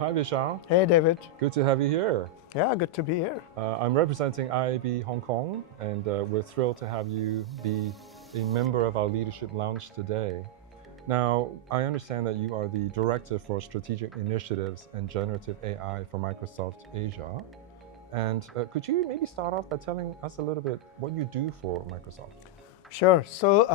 Hi, Vishal. Hey, David. Good to have you here. Yeah, good to be here. I'm representing IAB Hong Kong, and we're thrilled to have you be a member of our leadership lounge today. Now, I understand that you are the Director for Strategic Initiatives and Generative AI for Microsoft Asia. And could you maybe start off by telling us a little bit what you do for Microsoft? Sure. So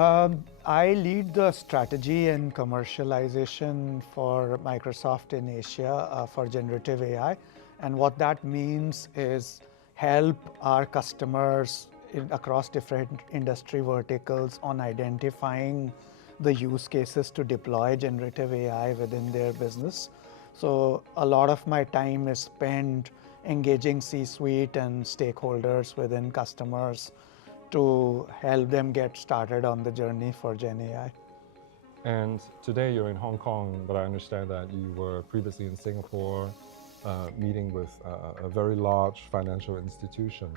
I lead the strategy and commercialization for Microsoft in Asia for generative AI. And what that means is help our customers across different industry verticals on identifying the use cases to deploy generative AI within their business. So a lot of my time is spent engaging C-suite and stakeholders within customers to help them get started on the journey for Gen AI. And today you're in Hong Kong, but I understand that you were previously in Singapore, meeting with a very large financial institution.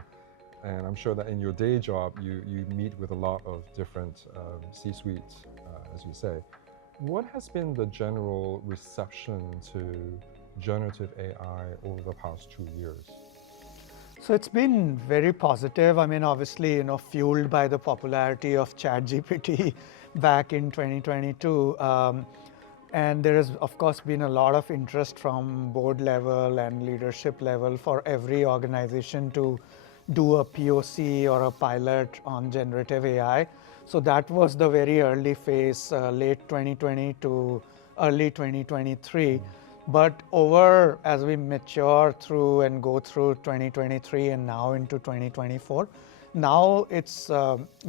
And I'm sure that in your day job, you meet with a lot of different C-suites, as you say. What has been the general reception to generative AI over the past 2 years? So it's been very positive. I mean, obviously, fueled by the popularity of ChatGPT back in 2022. And there has, of course, been a lot of interest from board level and leadership level for every organization to do a POC or a pilot on generative AI. So that was the very early phase, late 2020 to early 2023. But as we mature through and go through 2023 and now into 2024, now it's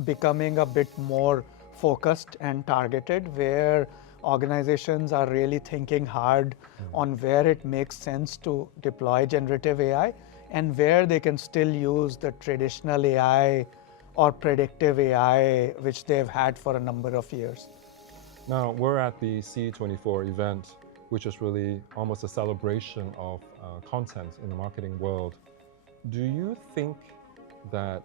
becoming a bit more focused and targeted, where organizations are really thinking hard on where it makes sense to deploy generative AI and where they can still use the traditional AI or predictive AI, which they've had for a number of years. Now, we're at the C24 event, which is really almost a celebration of content in the marketing world. Do you think that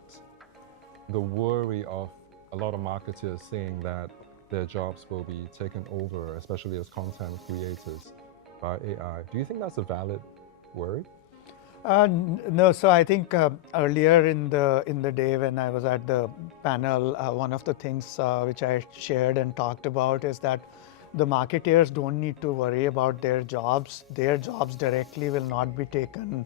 the worry of a lot of marketers saying that their jobs will be taken over, especially as content creators, by AI, do you think that's a valid worry? No, so I think earlier in the day when I was at the panel, one of the things which I shared and talked about is that the marketeers don't need to worry about their jobs. Their jobs directly will not be taken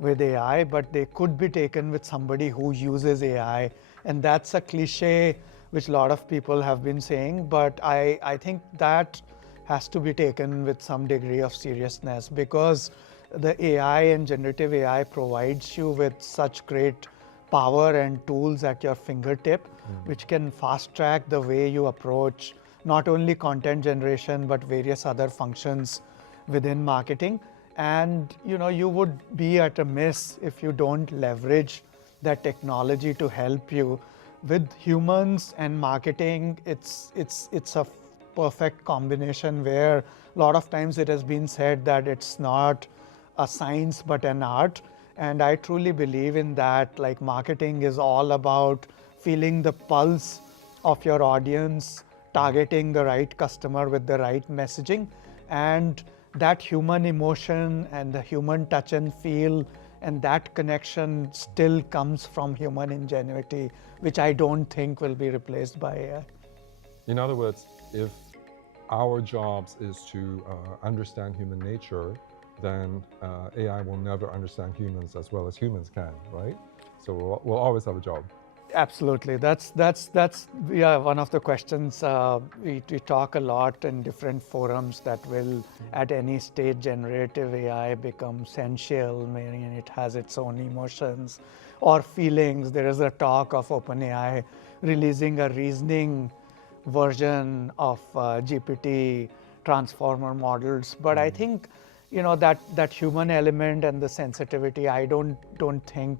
with AI, but they could be taken with somebody who uses AI. And that's a cliche which a lot of people have been saying, but I think that has to be taken with some degree of seriousness, because the AI and generative AI provides you with such great power and tools at your fingertip, which can fast track the way you approach not only content generation, but various other functions within marketing. And you would be at a miss if you don't leverage that technology to help you. With humans and marketing, it's a perfect combination, where a lot of times it has been said that it's not a science but an art. And I truly believe in that. Like, marketing is all about feeling the pulse of your audience, targeting the right customer with the right messaging, and that human emotion and the human touch and feel and that connection still comes from human ingenuity, which I don't think will be replaced by AI. In other words, if our jobs is to understand human nature, then AI will never understand humans as well as humans can, right? So we'll always have a job. Absolutely. That's one of the questions we talk a lot in different forums, that will at any stage generative AI become sentient, meaning it has its own emotions or feelings. There is a talk of OpenAI releasing a reasoning version of GPT transformer models. But I think that human element and the sensitivity, I don't think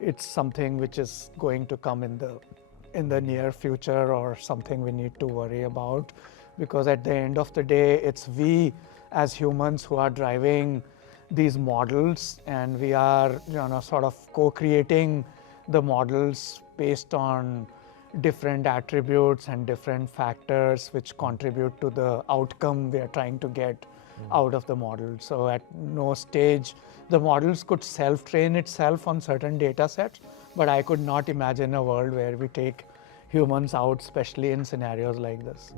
it's something which is going to come in the near future or something we need to worry about, because at the end of the day, it's we as humans who are driving these models, and we are sort of co-creating the models based on different attributes and different factors which contribute to the outcome we are trying to get out of the model. So at no stage, the models could self-train itself on certain data sets, but I could not imagine a world where we take humans out, especially in scenarios like this.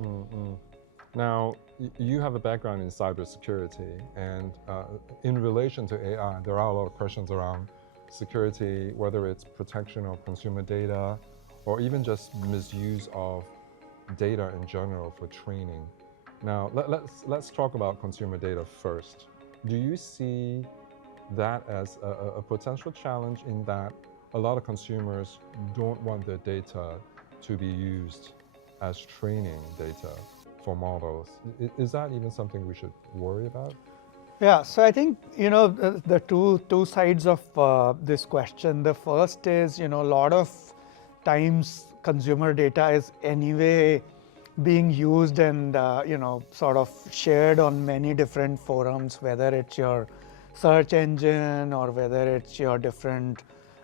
Now, you have a background in cybersecurity, and in relation to AI, there are a lot of questions around security, whether it's protection of consumer data, or even just misuse of data in general for training. Now, let's talk about consumer data first. Do you see that as a potential challenge in that a lot of consumers don't want their data to be used as training data for models? Is that even something we should worry about? Yeah, so I think, the two sides of this question. The first is, a lot of times consumer data is anyway being used and, sort of shared on many different forums, whether it's your search engine or whether it's your different,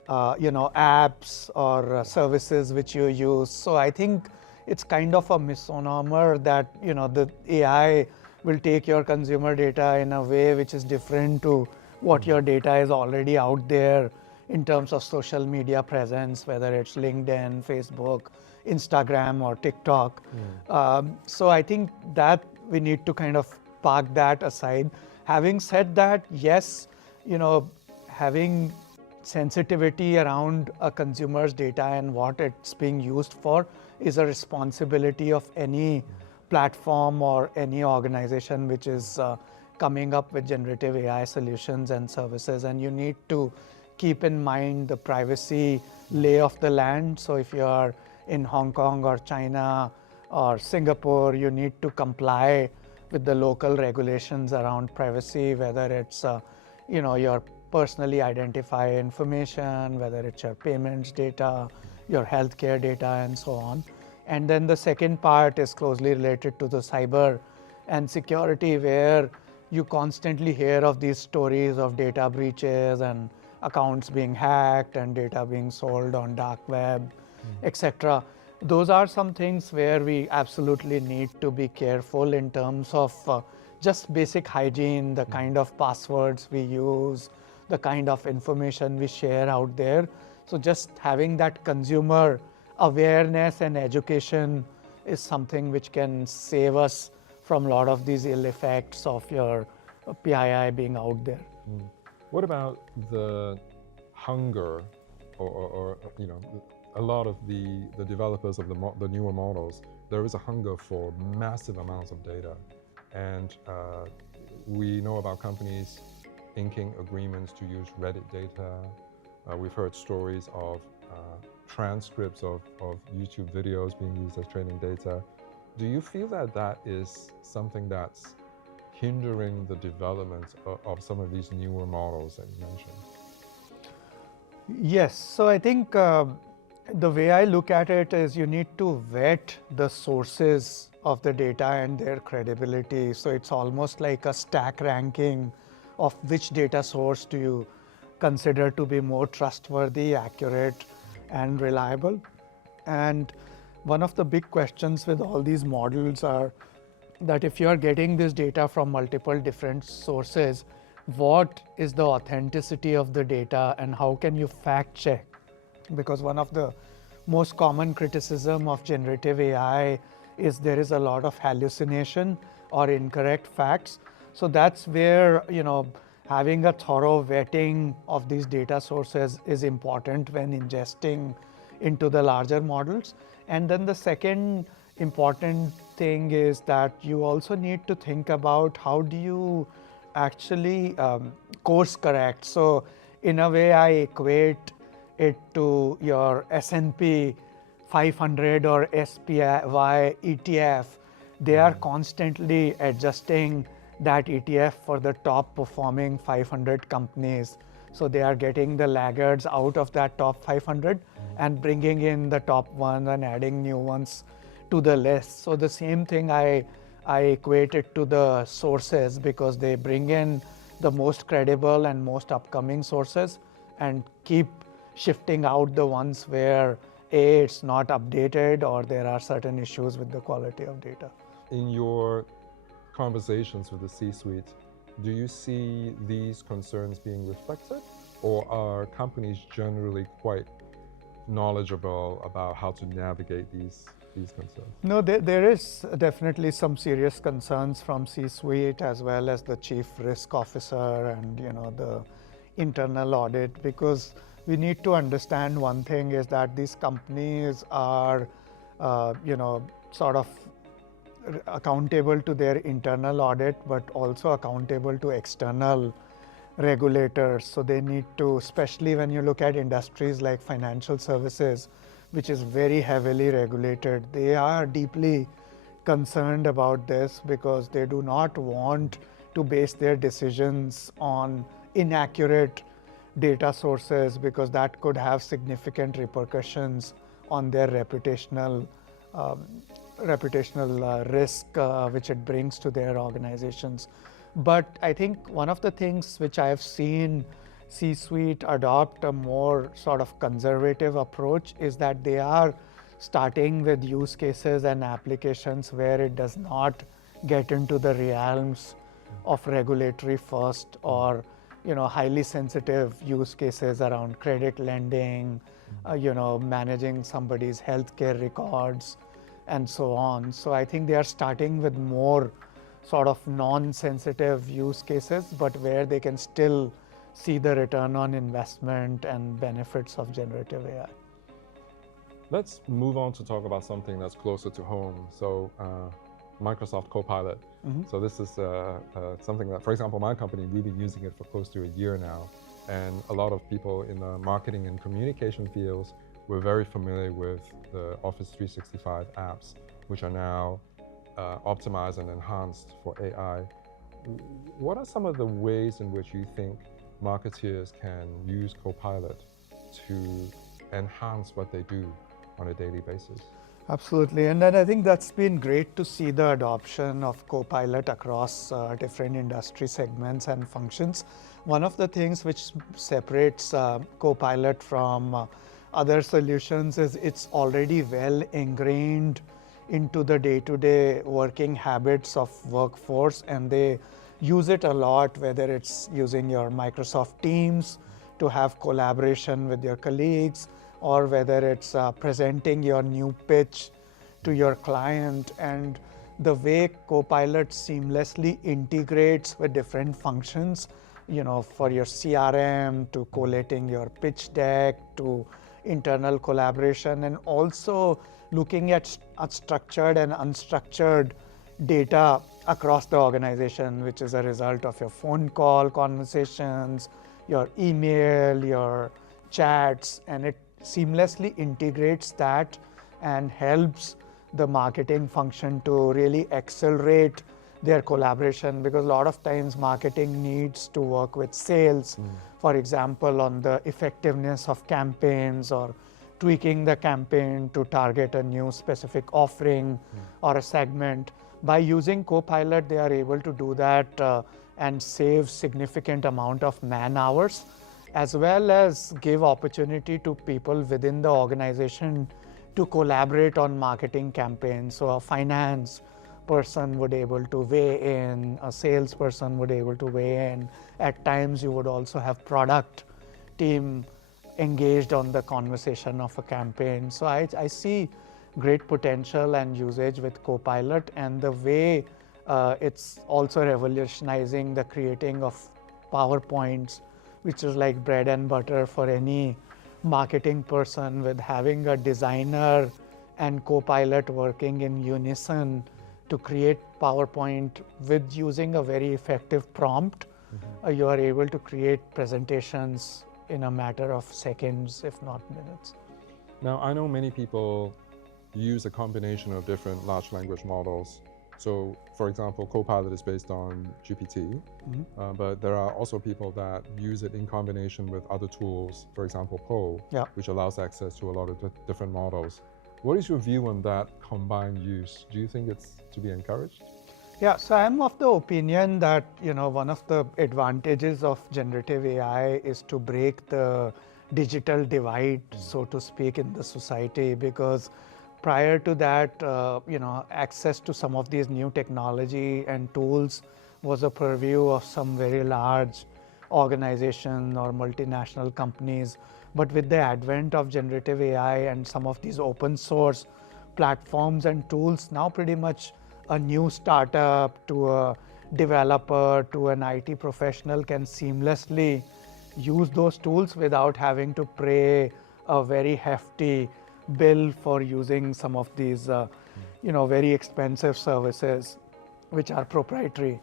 apps or services which you use. So I think it's kind of a misnomer that, the AI will take your consumer data in a way which is different to what your data is already out there in terms of social media presence, whether it's LinkedIn, Facebook, Instagram, or TikTok. So I think that we need to kind of park that aside. Having said that, yes, having sensitivity around a consumer's data and what it's being used for is a responsibility of any platform or any organization which is coming up with generative AI solutions and services. And you need to keep in mind the privacy lay of the land. So if you are in Hong Kong or China or Singapore, you need to comply with the local regulations around privacy, whether it's your personally identified information, whether it's your payments data, your healthcare data, and so on. And then the second part is closely related to the cyber and security, where you constantly hear of these stories of data breaches and accounts being hacked and data being sold on dark web, etc. Those are some things where we absolutely need to be careful in terms of just basic hygiene, the kind of passwords we use, the kind of information we share out there. So just having that consumer awareness and education is something which can save us from a lot of these ill effects of your PII being out there. What about the hunger or a lot of the developers of the newer models, there is a hunger for massive amounts of data. And we know about companies inking agreements to use Reddit data. We've heard stories of transcripts of YouTube videos being used as training data. Do you feel that that is something that's hindering the development of some of these newer models that you mentioned? Yes. So I think the way I look at it is you need to vet the sources of the data and their credibility. So it's almost like a stack ranking of which data source do you consider to be more trustworthy, accurate, and reliable. And one of the big questions with all these models are that if you are getting this data from multiple different sources, what is the authenticity of the data and how can you fact check? Because one of the most common criticism of generative AI is there is a lot of hallucination or incorrect facts. So that's where, having a thorough vetting of these data sources is important when ingesting into the larger models. And then the second important thing is that you also need to think about how do you actually course correct. So in a way, I equate it to your S&P 500 or SPY ETF. They are constantly adjusting that ETF for the top performing 500 companies. So they are getting the laggards out of that top 500 and bringing in the top ones and adding new ones to the list. So the same thing I equate it to the sources, because they bring in the most credible and most upcoming sources and keep shifting out the ones where it's not updated or there are certain issues with the quality of data. In your conversations with the C-suite, do you see these concerns being reflected, or are companies generally quite knowledgeable about how to navigate these concerns? No, there is definitely some serious concerns from C-suite as well as the chief risk officer and the internal audit, because we need to understand one thing is that these companies are sort of accountable to their internal audit, but also accountable to external regulators. So they need to, especially when you look at industries like financial services, which is very heavily regulated, they are deeply concerned about this because they do not want to base their decisions on inaccurate data sources, because that could have significant repercussions on their reputational risk which it brings to their organizations. But I think one of the things which I have seen C-suite adopt a more sort of conservative approach is that they are starting with use cases and applications where it does not get into the realms of regulatory first or highly sensitive use cases around credit lending, managing somebody's healthcare records, and so on. So I think they are starting with more sort of non-sensitive use cases, but where they can still see the return on investment and benefits of generative AI. Let's move on to talk about something that's closer to home. So Microsoft Copilot. So this is something that, for example, my company, we've been using it for close to a year now. And a lot of people in the marketing and communication fields were very familiar with the Office 365 apps, which are now optimized and enhanced for AI. What are some of the ways in which you think marketeers can use Copilot to enhance what they do on a daily basis? Absolutely, and then I think that's been great to see the adoption of Copilot across different industry segments and functions. One of the things which separates Copilot from other solutions is it's already well ingrained into the day-to-day working habits of workforce, and they use it a lot, whether it's using your Microsoft Teams to have collaboration with your colleagues, or whether it's presenting your new pitch to your client. And the way Copilot seamlessly integrates with different functions, for your CRM, to collating your pitch deck, to internal collaboration, and also looking at structured and unstructured data across the organization, which is a result of your phone call conversations, your email, your chats, and it seamlessly integrates that and helps the marketing function to really accelerate their collaboration, because a lot of times marketing needs to work with sales, for example, on the effectiveness of campaigns or tweaking the campaign to target a new specific offering or a segment. By using Copilot, they are able to do that and save significant amount of man hours, as well as give opportunity to people within the organization to collaborate on marketing campaigns. So a finance person would able to weigh in, a salesperson would able to weigh in. At times you would also have product team engaged on the conversation of a campaign. So I see great potential and usage with Copilot, and the way it's also revolutionizing the creating of PowerPoints, which is like bread and butter for any marketing person, with having a designer and Copilot working in unison to create PowerPoint with using a very effective prompt. You are able to create presentations in a matter of seconds, if not minutes. Now, I know many people use a combination of different large language models. So, for example, Copilot is based on GPT, but there are also people that use it in combination with other tools, for example, Poe, which allows access to a lot of different models. What is your view on that combined use? Do you think it's to be encouraged? Yeah, so I'm of the opinion that one of the advantages of generative AI is to break the digital divide, so to speak, in the society, because prior to that, access to some of these new technology and tools was a purview of some very large organization or multinational companies. But with the advent of generative AI and some of these open source platforms and tools, now pretty much a new startup to a developer to an IT professional can seamlessly use those tools without having to pay a very hefty bill for using some of these very expensive services which are proprietary.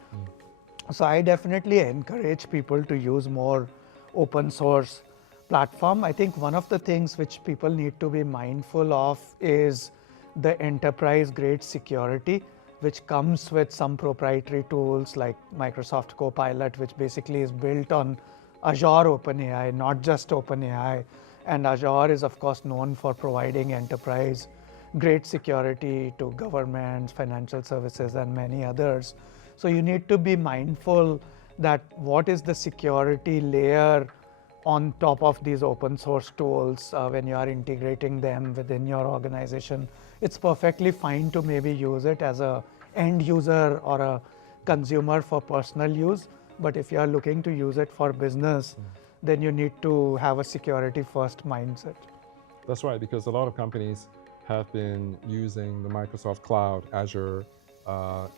So I definitely encourage people to use more open source platform. I think one of the things which people need to be mindful of is the enterprise grade security, which comes with some proprietary tools like Microsoft Copilot, which basically is built on Azure OpenAI, not just OpenAI. And Azure is, of course, known for providing enterprise grade security to governments, financial services, and many others. So you need to be mindful that what is the security layer on top of these open source tools when you are integrating them within your organization. It's perfectly fine to maybe use it as a end user or a consumer for personal use. But if you are looking to use it for business, then you need to have a security first mindset. That's right, because a lot of companies have been using the Microsoft Cloud, Azure,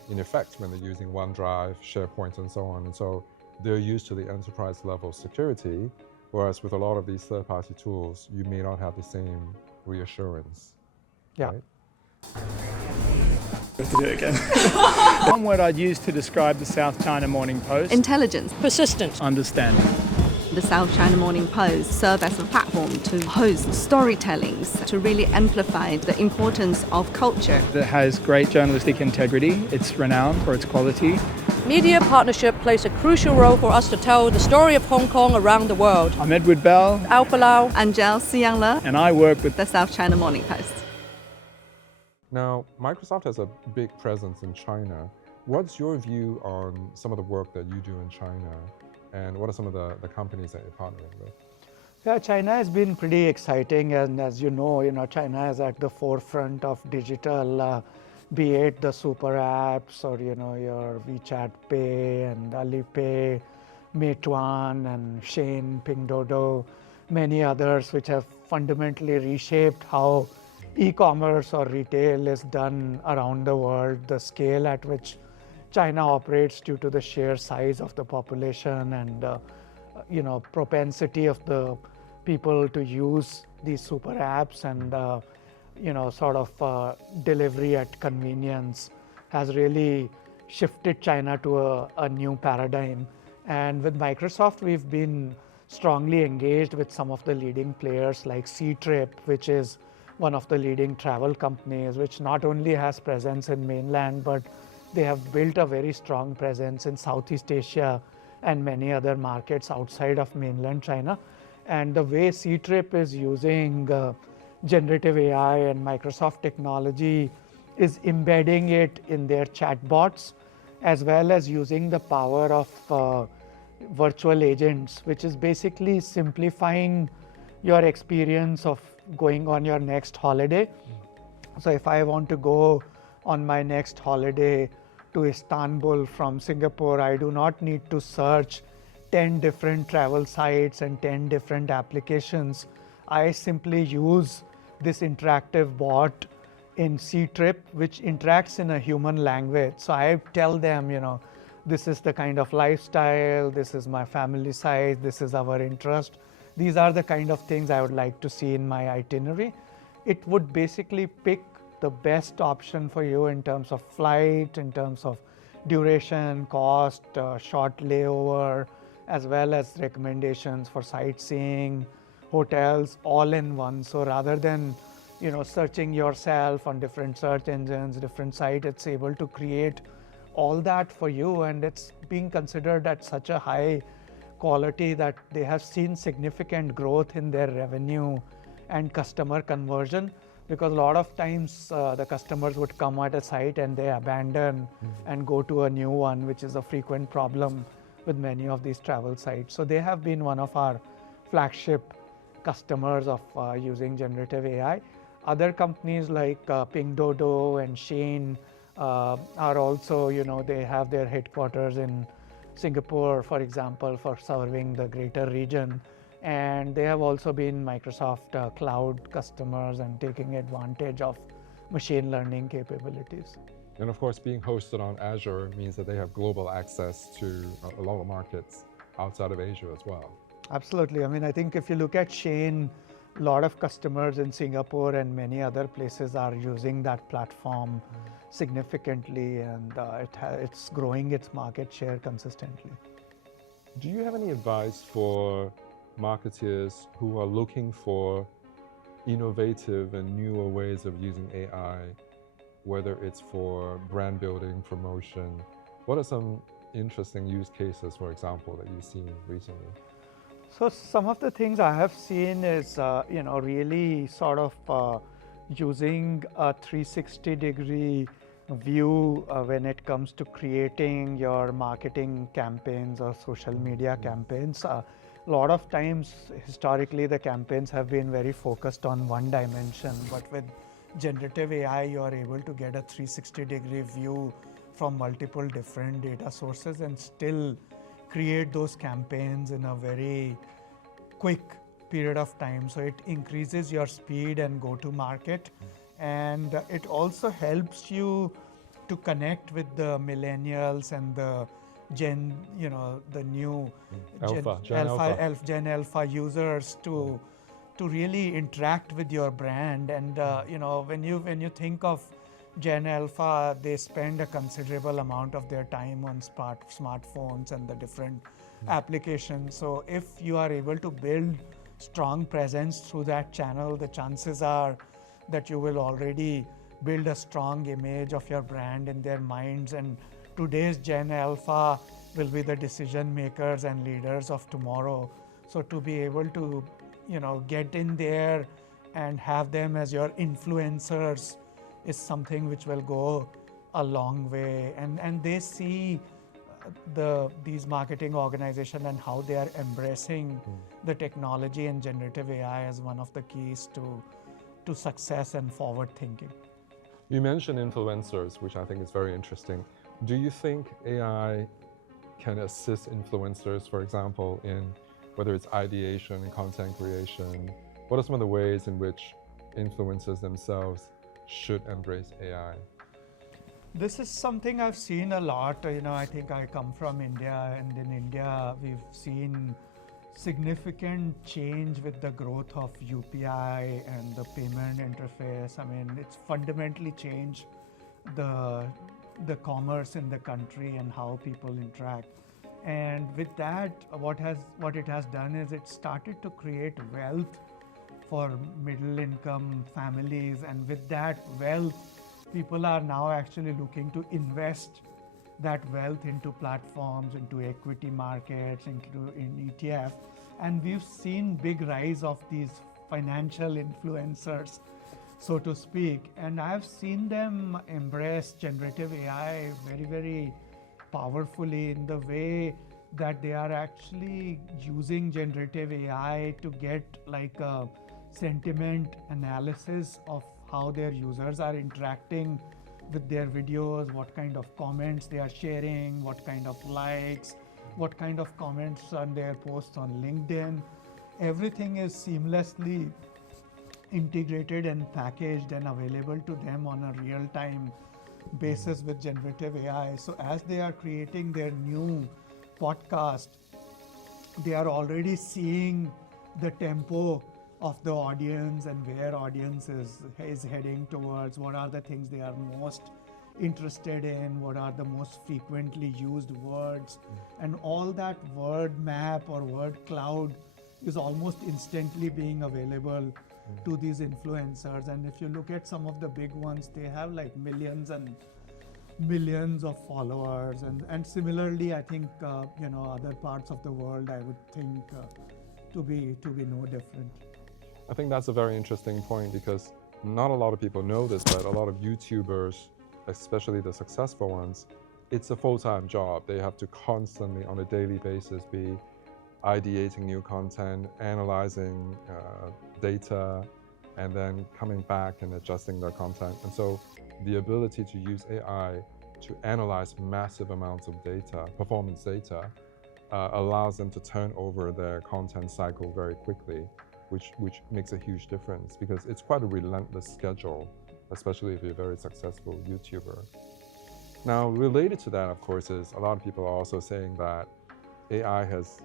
in effect when they're using OneDrive, SharePoint, and so on. And so they're used to the enterprise level security, whereas with a lot of these third-party tools, you may not have the same reassurance. Yeah. Right? Have to do it again. One word I'd use to describe the South China Morning Post: intelligence, persistence, understanding. The South China Morning Post serve as a platform to host storytellings, to really amplify the importance of culture. That has great journalistic integrity. It's renowned for its quality. Media partnership plays a crucial role for us to tell the story of Hong Kong around the world. I'm Edward Bell. Alpha Lau. Angel Siangla, And I work with the South China Morning Post. Now, Microsoft has a big presence in China. What's your view on some of the work that you do in China? And what are some of the companies that you're partnering with? Yeah, China has been pretty exciting, and as you know, China is at the forefront of digital, be it the super apps or your WeChat Pay and Alipay, Meituan and Shein, Pinduoduo, many others which have fundamentally reshaped how e-commerce or retail is done around the world. The scale at which China operates due to the sheer size of the population and propensity of the people to use these super apps and delivery at convenience has really shifted China to a new paradigm. And with Microsoft, we've been strongly engaged with some of the leading players like Ctrip, which is one of the leading travel companies, which not only has presence in mainland, but they have built a very strong presence in Southeast Asia and many other markets outside of mainland China. And the way Ctrip is using generative AI and Microsoft technology is embedding it in their chatbots, as well as using the power of virtual agents, which is basically simplifying your experience of going on your next holiday. So if I want to go on my next holiday to Istanbul from Singapore, I do not need to search 10 different travel sites and 10 different applications. I simply use this interactive bot in Ctrip, which interacts in a human language. So I tell them, this is the kind of lifestyle, this is my family size, this is our interest. These are the kind of things I would like to see in my itinerary. It would basically pick the best option for you in terms of flight, in terms of duration, cost, short layover, as well as recommendations for sightseeing, hotels, all in one. So rather than searching yourself on different search engines, different sites, it's able to create all that for you, and it's being considered at such a high quality that they have seen significant growth in their revenue and customer conversion, because a lot of times the customers would come at a site and they abandon and go to a new one, which is a frequent problem with many of these travel sites. So they have been one of our flagship customers of using generative AI. Other companies like Pinduoduo and Shein are also, they have their headquarters in Singapore, for example, for serving the greater region. And they have also been Microsoft cloud customers and taking advantage of machine learning capabilities. And of course, being hosted on Azure means that they have global access to a lot of markets outside of Asia as well. Absolutely. I mean, I think if you look at Shein, a lot of customers in Singapore and many other places are using that platform significantly, and it's growing its market share consistently. Do you have any advice for marketeers who are looking for innovative and newer ways of using AI, whether it's for brand building, promotion? What are some interesting use cases, for example, that you've seen recently? So some of the things I have seen is, really sort of using a 360-degree view when it comes to creating your marketing campaigns or social media campaigns. A lot of times, historically, the campaigns have been very focused on one dimension, but with generative AI, you are able to get a 360-degree view from multiple different data sources and still create those campaigns in a very quick period of time. So it increases your speed and go to market. And it also helps you to connect with the millennials and the the new Gen Alpha users to really interact with your brand. And when you think of Gen Alpha, they spend a considerable amount of their time on smartphones and the different applications. So if you are able to build strong presence through that channel, the chances are that you will already build a strong image of your brand in their minds. And today's Gen Alpha will be the decision makers and leaders of tomorrow. So to be able to, get in there and have them as your influencers is something which will go a long way. And they see these marketing organizations and how they are embracing the technology and generative AI as one of the keys to success and forward thinking. You mentioned influencers, which I think is very interesting. Do you think AI can assist influencers, for example, in whether it's ideation and content creation? What are some of the ways in which influencers themselves should embrace AI? This is something I've seen a lot. I think I come from India, and in India, we've seen significant change with the growth of UPI and the payment interface. I mean, it's fundamentally changed the commerce in the country and how people interact. And with that, what it has done is it started to create wealth for middle income families. And with that wealth, people are now actually looking to invest that wealth into platforms, into equity markets, in ETF. And we've seen big rise of these financial influencers, so to speak. And I've seen them embrace generative AI very, very powerfully in the way that they are actually using generative AI to get like a sentiment analysis of how their users are interacting with their videos, what kind of comments they are sharing, what kind of likes, what kind of comments on their posts on LinkedIn. Everything is seamlessly integrated and packaged and available to them on a real-time basis with generative AI. So as they are creating their new podcast, they are already seeing the tempo of the audience and where audience is heading towards, what are the things they are most interested in, what are the most frequently used words, and all that word map or word cloud is almost instantly being available to these influencers. And if you look at some of the big ones, they have like millions and millions of followers. And similarly, I think other parts of the world, I would think to be no different. I think that's a very interesting point, because not a lot of people know this, but a lot of YouTubers, especially the successful ones, it's a full-time job. They have to constantly, on a daily basis, be ideating new content, analyzing data, and then coming back and adjusting their content. And so the ability to use AI to analyze massive amounts of data, performance data, allows them to turn over their content cycle very quickly, which makes a huge difference because it's quite a relentless schedule, especially if you're a very successful YouTuber. Now, related to that, of course, is a lot of people are also saying that AI has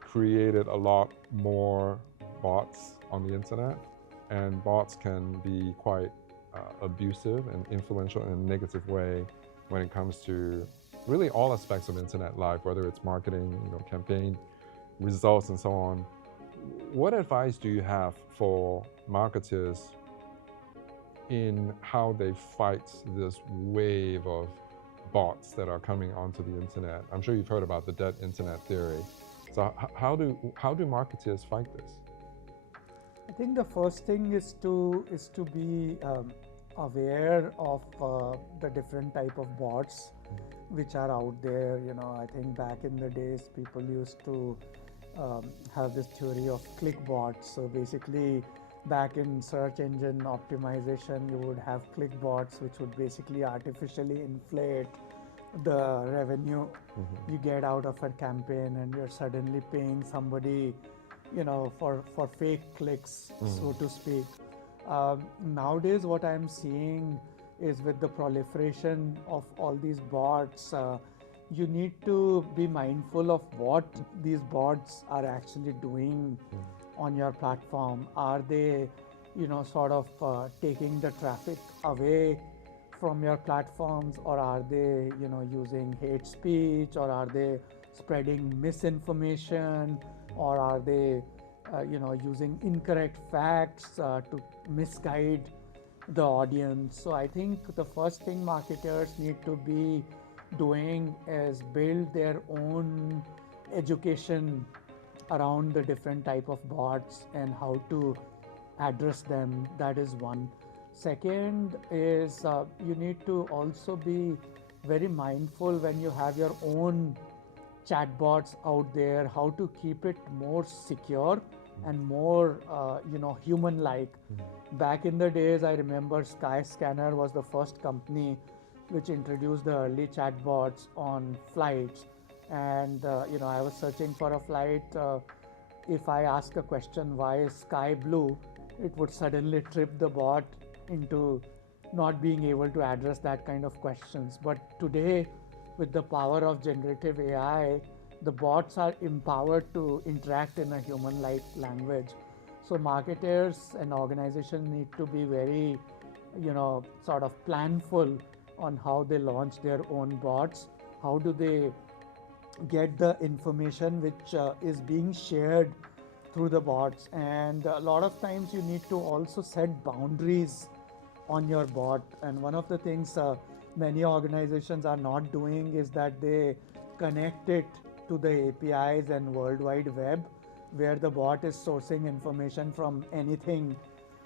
created a lot more bots on the internet, and bots can be quite abusive and influential in a negative way when it comes to really all aspects of internet life, whether it's marketing, campaign results, and so on. What advice do you have for marketers in how they fight this wave of bots that are coming onto the internet? I'm sure you've heard about the dead internet theory. So how do marketers fight this? I think the first thing is to be aware of the different type of bots which are out there. I think back in the days, people used to have this theory of click bots. So basically, back in search engine optimization, you would have click bots, which would basically artificially inflate the revenue you get out of a campaign, and you're suddenly paying somebody, for fake clicks, so to speak. Nowadays, what I'm seeing is with the proliferation of all these bots, you need to be mindful of what these bots are actually doing on your platform. Are they, sort of taking the traffic away from your platforms, or are they, using hate speech, or are they spreading misinformation, or are they, using incorrect facts to misguide the audience? So I think the first thing marketers need to be doing is build their own education around the different type of bots and how to address them. That is one. Second is you need to also be very mindful when you have your own chatbots out there, how to keep it more secure and more human-like. Back in the days, I remember Skyscanner was the first company which introduced the early chatbots on flights. And I was searching for a flight. If I ask a question, why is sky blue, it would suddenly trip the bot into not being able to address that kind of questions. But today, with the power of generative AI, the bots are empowered to interact in a human-like language. So marketers and organizations need to be very, sort of planful on how they launch their own bots. How do they get the information which is being shared through the bots? And a lot of times you need to also set boundaries on your bot. And one of the things many organizations are not doing is that they connect it to the APIs and World Wide Web, where the bot is sourcing information from anything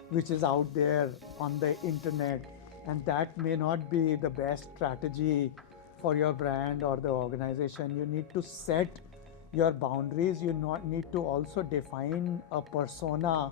which is out there on the internet. And that may not be the best strategy for your brand or the organization. You need to set your boundaries. You need to also define a persona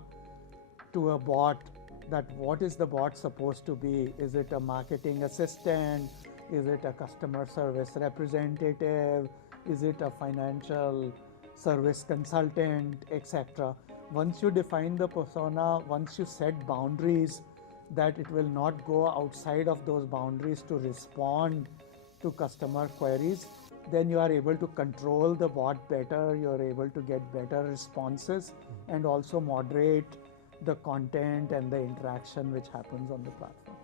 to a bot, that what is the bot supposed to be? Is it a marketing assistant? Is it a customer service representative? Is it a financial service consultant, etc.? Once you define the persona, once you set boundaries that it will not go outside of those boundaries to respond to customer queries, then you are able to control the bot better, you are able to get better responses and also moderate the content and the interaction which happens on the platform.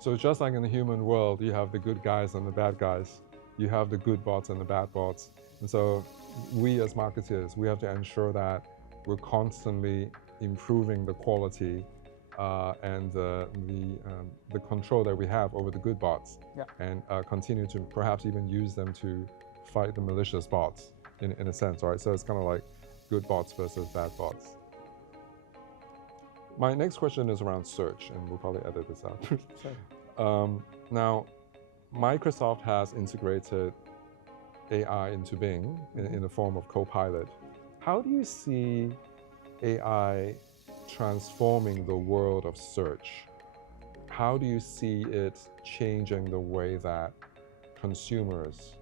So just like in the human world, you have the good guys and the bad guys, you have the good bots and the bad bots. And so we as marketers, we have to ensure that we're constantly improving the quality and the control that we have over the good bots, and continue to perhaps even use them to fight the malicious bots in a sense, right? So it's kind of like good bots versus bad bots. My next question is around search, and we'll probably edit this out. Sure. Now, Microsoft has integrated AI into Bing in the form of Copilot. How do you see AI transforming the world of search. How do you see it changing the way that consumers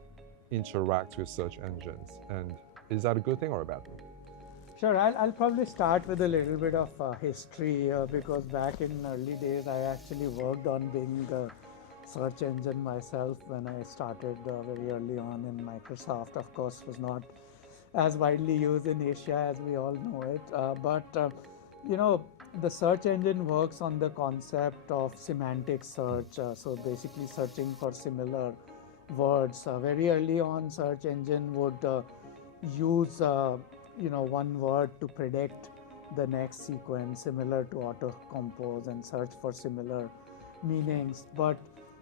interact with search engines? And is that a good thing or a bad thing? Sure, I'll probably start with a little bit of history because back in early days, I actually worked on being a search engine myself when I started very early on in Microsoft. Of course, was not as widely used in Asia as we all know it. But the search engine works on the concept of semantic search. So basically searching for similar words. Very early on, search engine would use one word to predict the next sequence, similar to autocompose, and search for similar meanings. But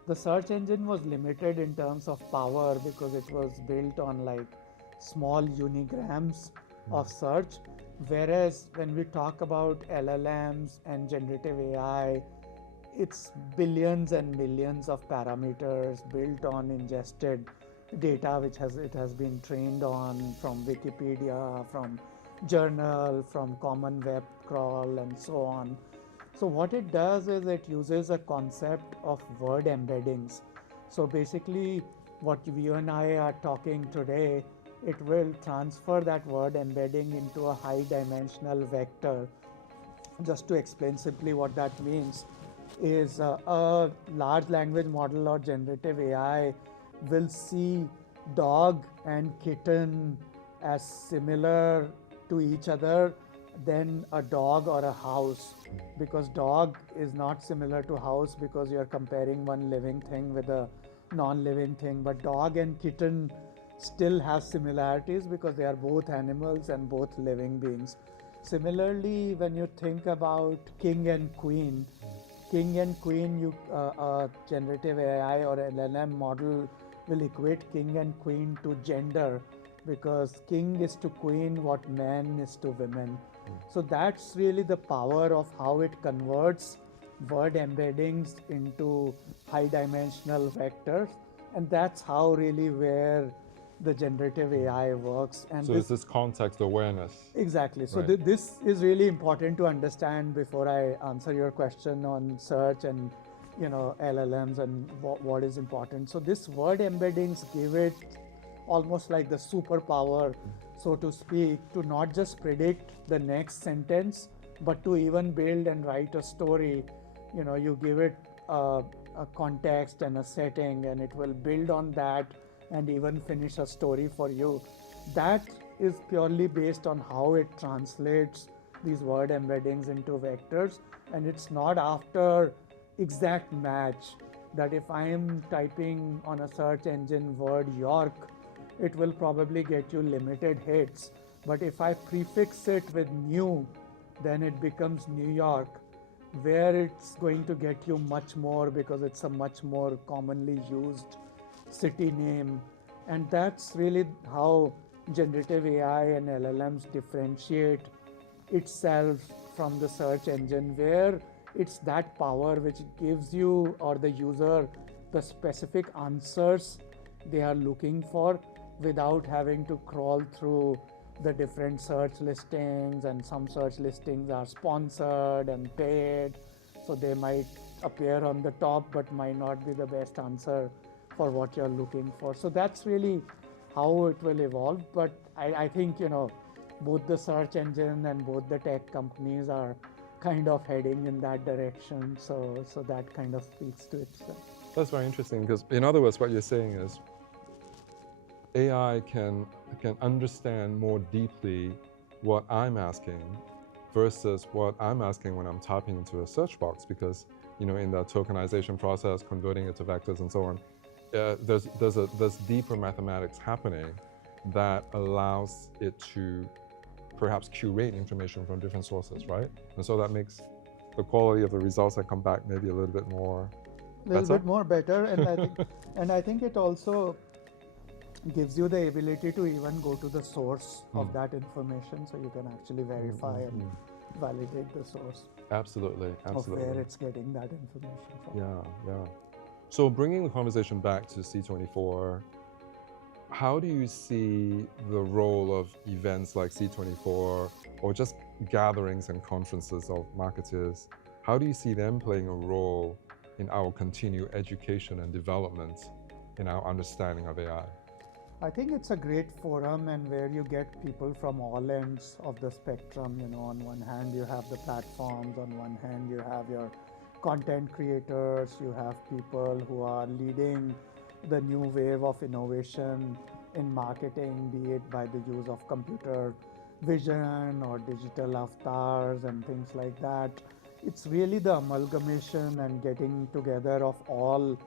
the search engine was limited in terms of power because it was built on like small unigrams of search, whereas when we talk about LLMs and generative AI, it's billions and millions of parameters built on ingested data which has been trained on from Wikipedia, from journal, from common web crawl, and so on. So what it does is it uses a concept of word embeddings. So basically what you and I are talking today, it will transfer that word embedding into a high dimensional vector. Just to explain simply what that means is a large language model or generative AI will see dog and kitten as similar to each other than a dog or a house, because dog is not similar to house because you're comparing one living thing with a non-living thing, but dog and kitten still have similarities because they are both animals and both living beings. Similarly, when you think about king and queen, generative AI or LLM model will equate king and queen to gender, because king is to queen what man is to women. So that's really the power of how it converts word embeddings into high dimensional vectors, and that's how really where the generative AI works. And so it's this context awareness. Exactly. So right? This is really important to understand before I answer your question on search and LLMs and what is important. So this word embeddings give it almost like the superpower, so to speak, to not just predict the next sentence, but to even build and write a story. You give it a context and a setting, and it will build on that and even finish a story for you. That is purely based on how it translates these word embeddings into vectors, and it's not after exact match that if I am typing on a search engine word York, it will probably get you limited hits. But if I prefix it with new, then it becomes New York, where it's going to get you much more because it's a much more commonly used city name. And that's really how generative AI and LLMs differentiate itself from the search engine, where it's that power which gives you or the user the specific answers they are looking for without having to crawl through the different search listings, and some search listings are sponsored and paid, so they might appear on the top but might not be the best answer for what you're looking for. So that's really how it will evolve. But I think both the search engine and both the tech companies are kind of heading in that direction, so that kind of speaks to itself. That's very interesting, because in other words, what you're saying is AI can understand more deeply what I'm asking versus what I'm asking when I'm typing into a search box, because in the tokenization process, converting it to vectors and so on, there's deeper mathematics happening that allows it to perhaps curate information from different sources, right? And so that makes the quality of the results that come back maybe a little bit more better. And I think it also gives you the ability to even go to the source of that information, so you can actually verify and validate the source. Absolutely. Of where it's getting that information from. Yeah. So bringing the conversation back to C24, how do you see the role of events like C24 or just gatherings and conferences of marketers? How do you see them playing a role in our continued education and development in our understanding of AI? I think it's a great forum and where you get people from all ends of the spectrum. On one hand, you have the platforms, on one hand, you have your content creators, you have people who are leading the new wave of innovation in marketing, be it by the use of computer vision or digital avatars and things like that. It's really the amalgamation and getting together of all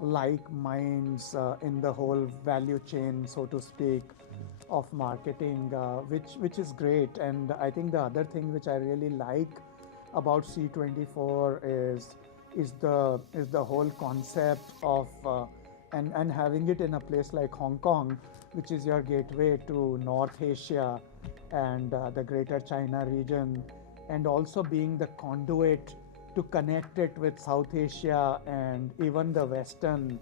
like minds in the whole value chain, so to speak, of marketing, which is great. And I think the other thing which I really like about C24 is the whole concept of and having it in a place like Hong Kong, which is your gateway to North Asia and the Greater China region, and also being the conduit to connect it with South Asia and even the Western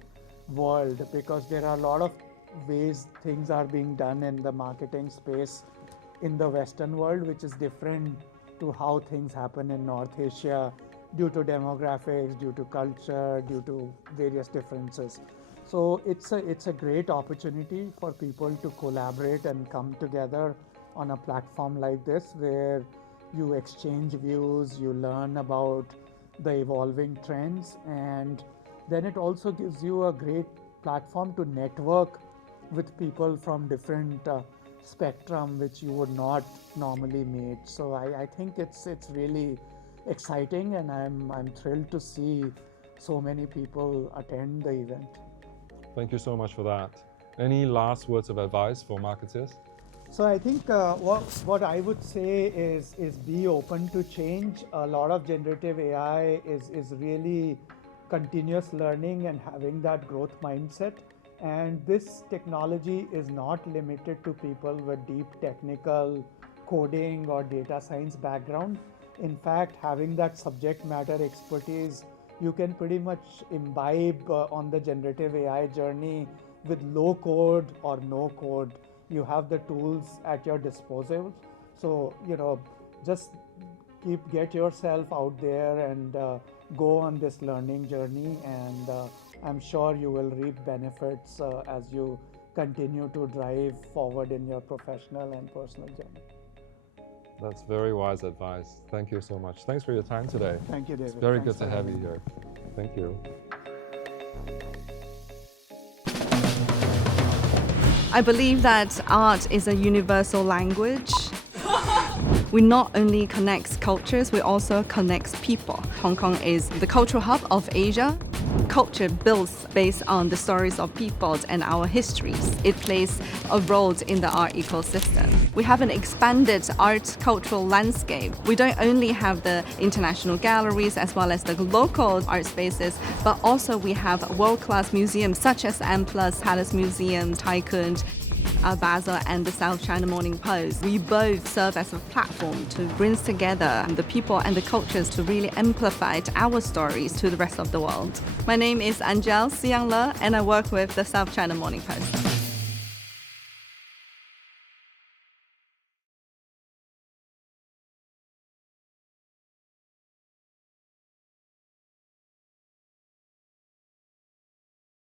world, because there are a lot of ways things are being done in the marketing space in the Western world, which is different to how things happen in North Asia due to demographics, due to culture, due to various differences. So it's a great opportunity for people to collaborate and come together on a platform like this, where you exchange views, you learn about the evolving trends, and then it also gives you a great platform to network with people from different spectrum which you would not normally meet. So I think it's really exciting, and I'm thrilled to see so many people attend the event. Thank you so much for that. Any last words of advice for marketers? So I think what I would say is be open to change. A lot of generative AI is really continuous learning and having that growth mindset. And this technology is not limited to people with deep technical coding or data science background. In fact, having that subject matter expertise, you can pretty much imbibe on the generative AI journey with low code or no code. You have the tools at your disposal. So, just get yourself out there and go on this learning journey, and I'm sure you will reap benefits as you continue to drive forward in your professional and personal journey. That's very wise advice. Thank you so much. Thanks for your time today. Thank you, David. It's very Thanks good to for have you having me. here. Thank you. I believe that art is a universal language. We not only connect cultures, we also connect people. Hong Kong is the cultural hub of Asia. Culture builds based on the stories of people and our histories. It plays a role in the art ecosystem. We have an expanded art cultural landscape. We don't only have the international galleries as well as the local art spaces, but also we have world-class museums such as M+, Palace Museum, Taikund, Basel and the South China Morning Post. We both serve as a platform to bring together the people and the cultures to really amplify our stories to the rest of the world. My name is Angel Siang Le, and I work with the South China Morning Post.